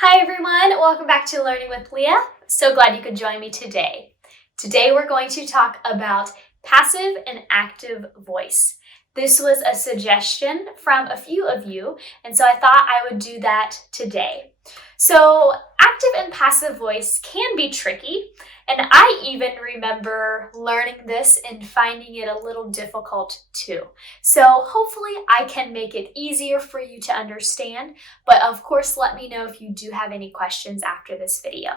Hi everyone, welcome back to Learning with Leah. So glad you could join me today. Today we're going to talk about passive and active voice. This was a suggestion from a few of you, and so I thought I would do that today. So active and passive voice can be tricky, and I even remember learning this and finding it a little difficult too. So hopefully I can make it easier for you to understand, but of course let me know if you do have any questions after this video.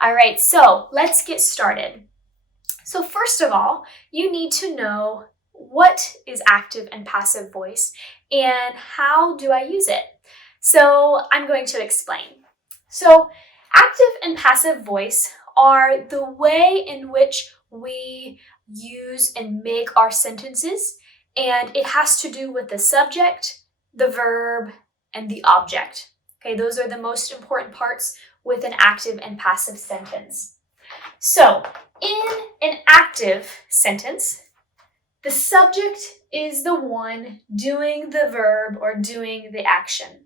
All right, so let's get started. So first of all, you need to know what is active and passive voice and how do I use it? So I'm going to explain. So active and passive voice are the way in which we use and make our sentences, and it has to do with the subject, the verb, and the object. Okay, those are the most important parts with an active and passive sentence. So in an active sentence, the subject is the one doing the verb or doing the action.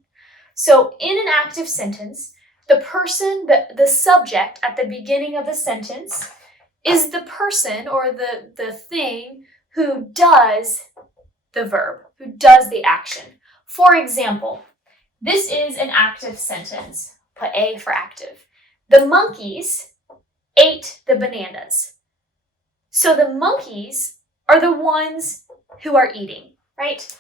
So in an active sentence, the person, the subject at the beginning of the sentence is the person or the thing who does the verb, who does the action. For example, this is an active sentence. Put A for active. The monkeys ate the bananas. So the monkeys are the ones who are eating, right?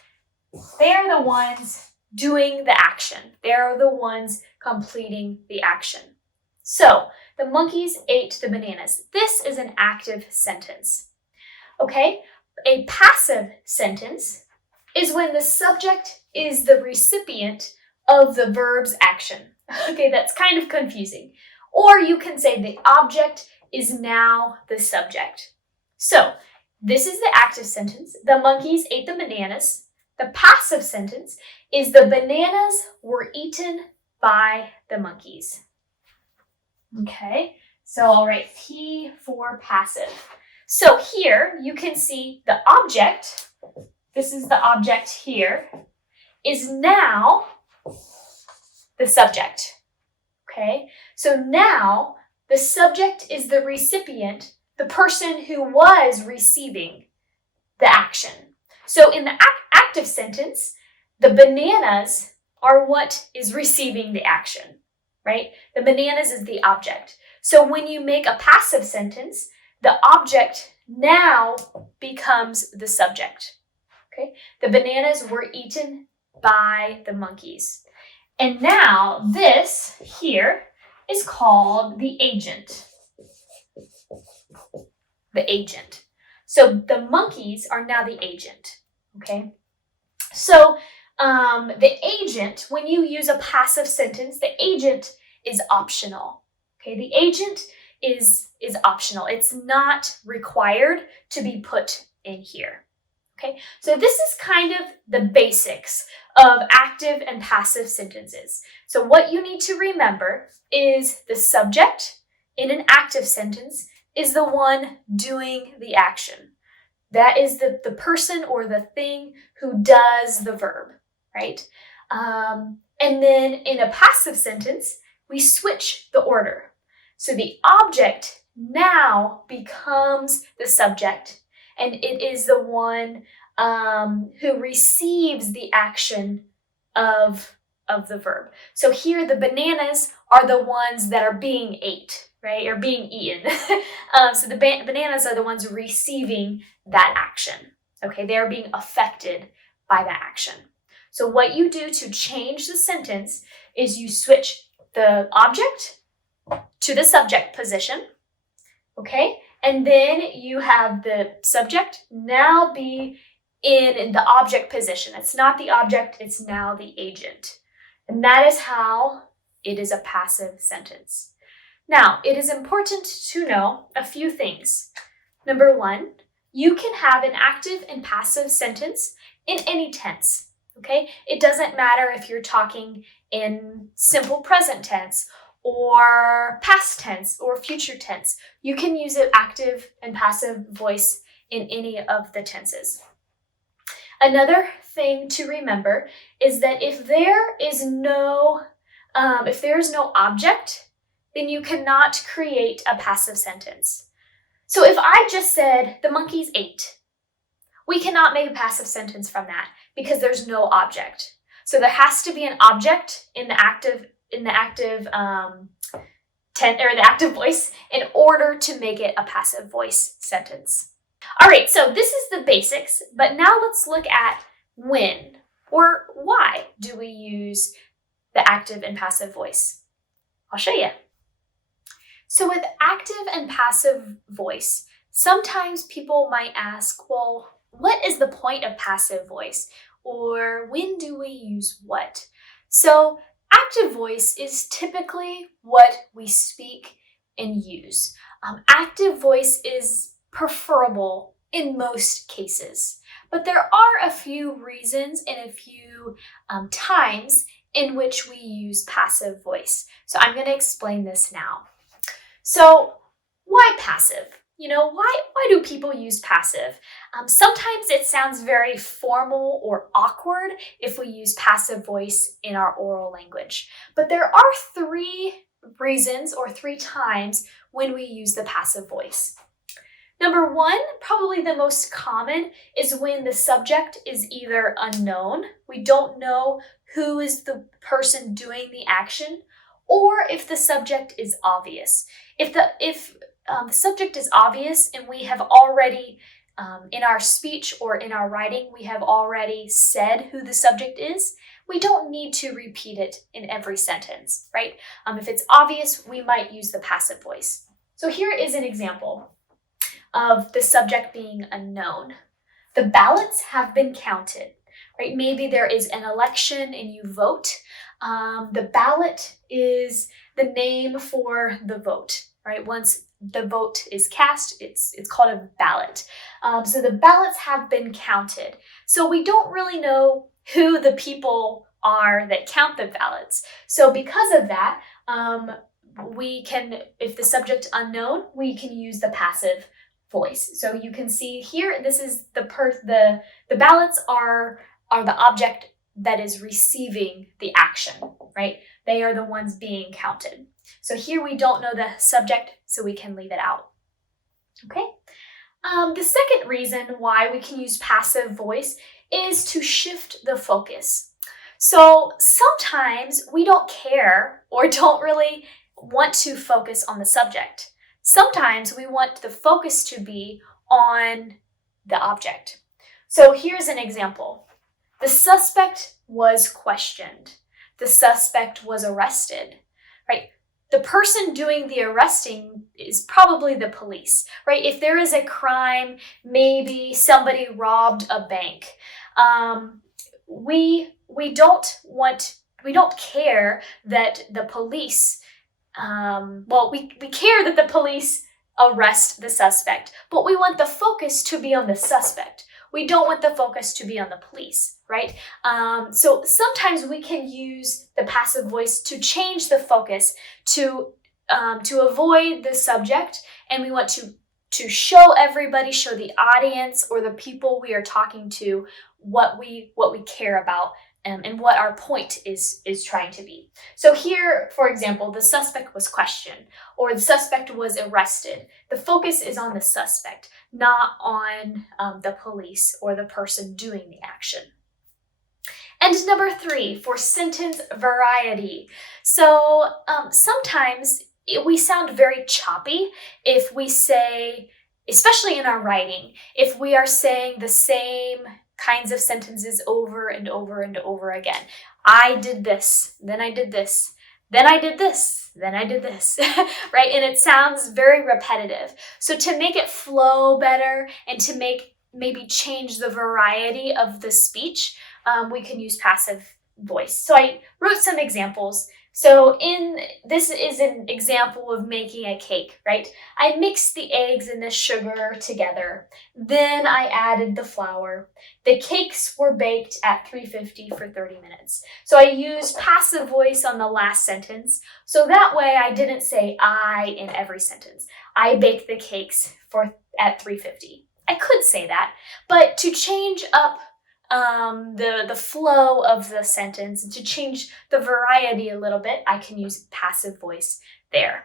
They are the ones doing the action. They are the ones completing the action. So the monkeys ate the bananas. This is an active sentence. Okay, a passive sentence is when the subject is the recipient of the verb's action. Okay, that's kind of confusing. Or you can say the object is now the subject. So this is the active sentence. The monkeys ate the bananas. The passive sentence is the bananas were eaten by the monkeys. Okay, so I'll write P for passive. So here you can see the object, this is the object here, is now the subject. Okay, so now the subject is the recipient, the person who was receiving the action. So in the active sentence, the bananas are what is receiving the action, right? The bananas is the object. So when you make a passive sentence, the object now becomes the subject, okay? The bananas were eaten by the monkeys. And now this here is called the agent. The agent. So the monkeys are now the agent, okay? So the agent, when you use a passive sentence, the agent is optional, okay? The agent is optional. It's not required to be put in here, okay? So this is kind of the basics of active and passive sentences. So what you need to remember is the subject in an active sentence is the one doing the action. That is the person or the thing who does the verb, right? And then in a passive sentence, we switch the order. So the object now becomes the subject, and it is the one who receives the action of the verb. So here the bananas are the ones that are being ate, right, or being eaten. So the bananas are the ones receiving that action. Okay, they're being affected by that action. So what you do to change the sentence is you switch the object to the subject position, okay? And then you have the subject now be in the object position. It's not the object, it's now the agent. And that is how it is a passive sentence. Now, it is important to know a few things. Number one, you can have an active and passive sentence in any tense, okay? It doesn't matter if you're talking in simple present tense or past tense or future tense. You can use an active and passive voice in any of the tenses. Another thing to remember is that if there is no if there's no object, then you cannot create a passive sentence. So if I just said, the monkeys ate, we cannot make a passive sentence from that because there's no object. So there has to be an object in the active voice in order to make it a passive voice sentence. All right, so this is the basics, but now let's look at when or why do we use the active and passive voice. I'll show you. So with active and passive voice, sometimes people might ask, well, what is the point of passive voice? Or when do we use what? So active voice is typically what we speak and use. Active voice is preferable in most cases, but there are a few reasons and a few times in which we use passive voice. So I'm going to explain this now. So why passive? Why do people use passive? Sometimes it sounds very formal or awkward if we use passive voice in our oral language. But there are 3 reasons or 3 times when we use the passive voice. Number 1, probably the most common, is when the subject is either unknown, we don't know who is the person doing the action, or if the subject is obvious. If the subject is obvious and we have already, in our speech or in our writing, we have already said who the subject is, we don't need to repeat it in every sentence, right? If it's obvious, we might use the passive voice. So here is an example of the subject being unknown. The ballots have been counted, right? Maybe there is an election and you vote. The ballot is the name for the vote, right? Once the vote is cast, it's called a ballot. So the ballots have been counted. So we don't really know who the people are that count the ballots. So because of that, we can, if the subject unknown, we can use the passive voice. So you can see here, this is the ballots are the object that is receiving the action, right? They are the ones being counted. So here we don't know the subject, so we can leave it out. Okay. The second reason why we can use passive voice is to shift the focus. So sometimes we don't care or don't really want to focus on the subject. Sometimes we want the focus to be on the object. So here's an example. The suspect was questioned. The suspect was arrested, right? The person doing the arresting is probably the police, right? If there is a crime, maybe somebody robbed a bank. We don't care that the police, we care that the police arrest the suspect, but we want the focus to be on the suspect. We don't want the focus to be on the police, right? So sometimes we can use the passive voice to change the focus to avoid the subject, and we want to show everybody, show the audience or the people we are talking to what we care about and what our point is trying to be. So here, for example, the suspect was questioned or the suspect was arrested. The focus is on the suspect, not on the police or the person doing the action. And number 3, for sentence variety. So sometimes we sound very choppy if we say, especially in our writing, if we are saying the same kinds of sentences over and over and over again. I did this, then I did this, then I did this, then I did this, right? And it sounds very repetitive. So to make it flow better and to maybe change the variety of the speech, we can use passive voice. So I wrote some examples. So this is an example of making a cake, right? I mixed the eggs and the sugar together. Then I added the flour. The cakes were baked at 350 for 30 minutes. So I used passive voice on the last sentence. So that way I didn't say I in every sentence. I baked the cakes at 350. I could say that, but to change up the flow of the sentence, and to change the variety a little bit, I can use passive voice there.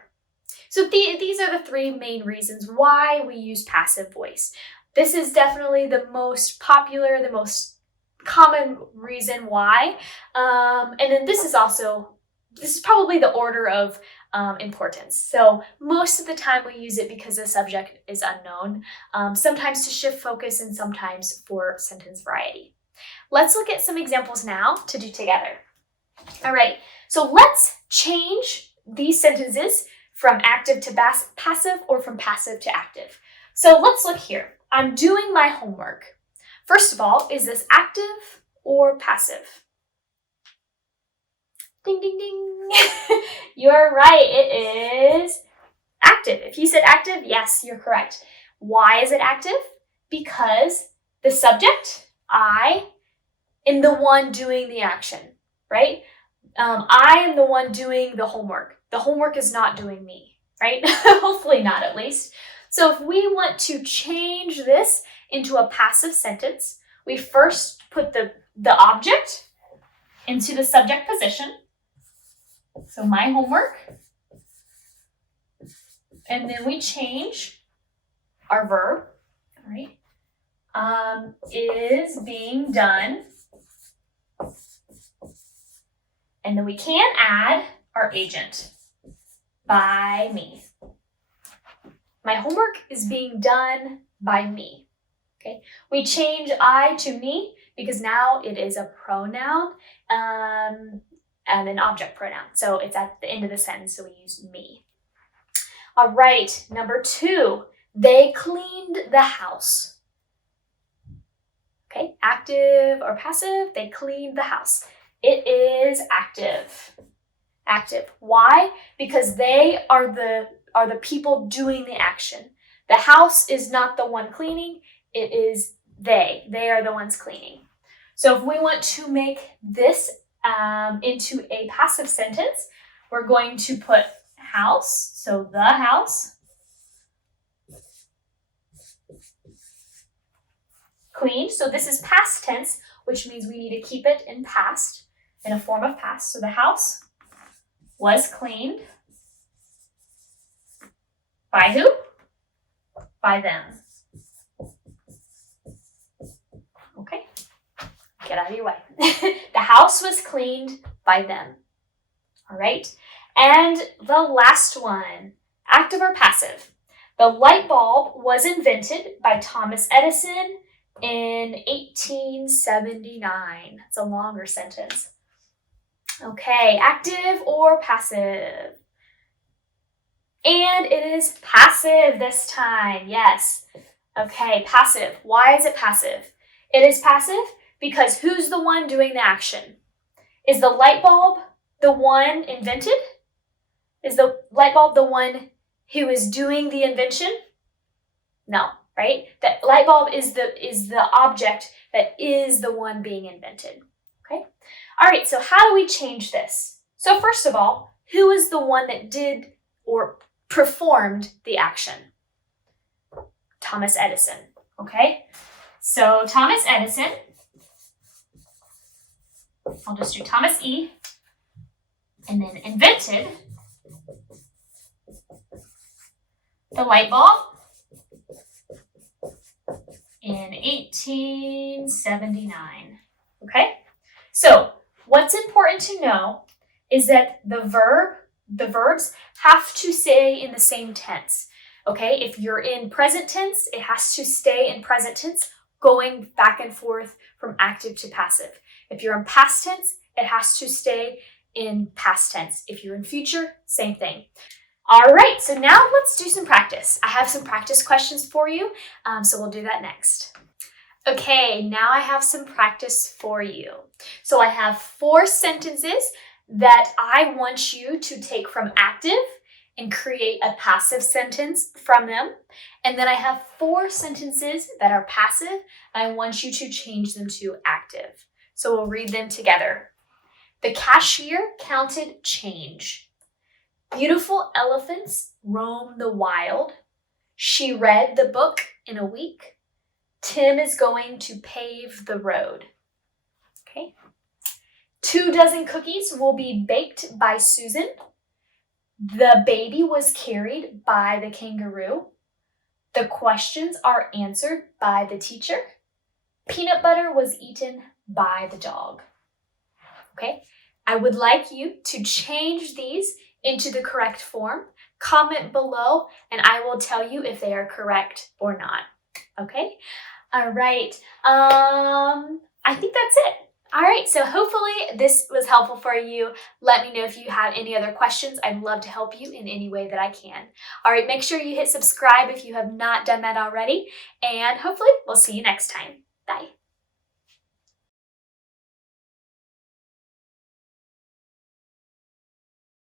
So these are the three main reasons why we use passive voice. This is definitely the most popular, the most common reason why. And then this is probably the order of importance. So most of the time we use it because the subject is unknown, sometimes to shift focus and sometimes for sentence variety. Let's look at some examples now to do together. All right, so let's change these sentences from active to passive or from passive to active. So let's look here. I'm doing my homework. First of all, is this active or passive? Ding, ding, ding. You're right, it is active. If you said active, yes, you're correct. Why is it active? Because the subject, I, am the one doing the action, right? I am the one doing the homework. The homework is not doing me, right? Hopefully not, at least. So if we want to change this into a passive sentence, we first put the object into the subject position. So my homework. And then we change our verb, all right? Is being done. And then we can add our agent, by me. My homework is being done by me, okay? We change I to me because now it is a pronoun and an object pronoun. So it's at the end of the sentence, so we use me. All right, number 2, they cleaned the house. Okay, active or passive, they cleaned the house. It is active. Active. Why? Because they are the people doing the action. The house is not the one cleaning, it is they. They are the ones cleaning. So if we want to make this into a passive sentence, we're going to put house, so the house, cleaned. So this is past tense, which means we need to keep it in past, in a form of past. So the house was cleaned by who? By them. Okay, get out of your way. The house was cleaned by them. All right, and the last one, active or passive. The light bulb was invented by Thomas Edison in 1879. It's a longer sentence. Okay, active or passive? And it is passive this time, yes. Okay, passive. Why is it passive? It is passive because who's the one doing the action? Is the light bulb the one invented? Is the light bulb the one who is doing the invention? No, right? The light bulb is the object that is the one being invented. Okay? All right, so how do we change this? So first of all, who is the one that did or performed the action? Thomas Edison, okay? So Thomas Edison, I'll just do Thomas E, and then invented the light bulb in 1879, okay? So what's important to know is that the verbs have to stay in the same tense, okay? If you're in present tense, it has to stay in present tense, going back and forth from active to passive. If you're in past tense, it has to stay in past tense. If you're in future, same thing. All right, so now let's do some practice. I have some practice questions for you, so we'll do that next. Okay, now I have some practice for you. So I have 4 sentences that I want you to take from active and create a passive sentence from them. And then I have 4 sentences that are passive, and I want you to change them to active. So we'll read them together. The cashier counted change. Beautiful elephants roam the wild. She read the book in a week. Tim is going to pave the road. Okay. 2 dozen cookies will be baked by Susan. The baby was carried by the kangaroo. The questions are answered by the teacher. Peanut butter was eaten by the dog. Okay, I would like you to change these into the correct form. Comment below and I will tell you if they are correct or not. Okay, all right. I think that's it. All right, so hopefully this was helpful for you. Let me know if you have any other questions. I'd love to help you in any way that I can. All right, make sure you hit subscribe if you have not done that already, and hopefully we'll see you next time. Bye.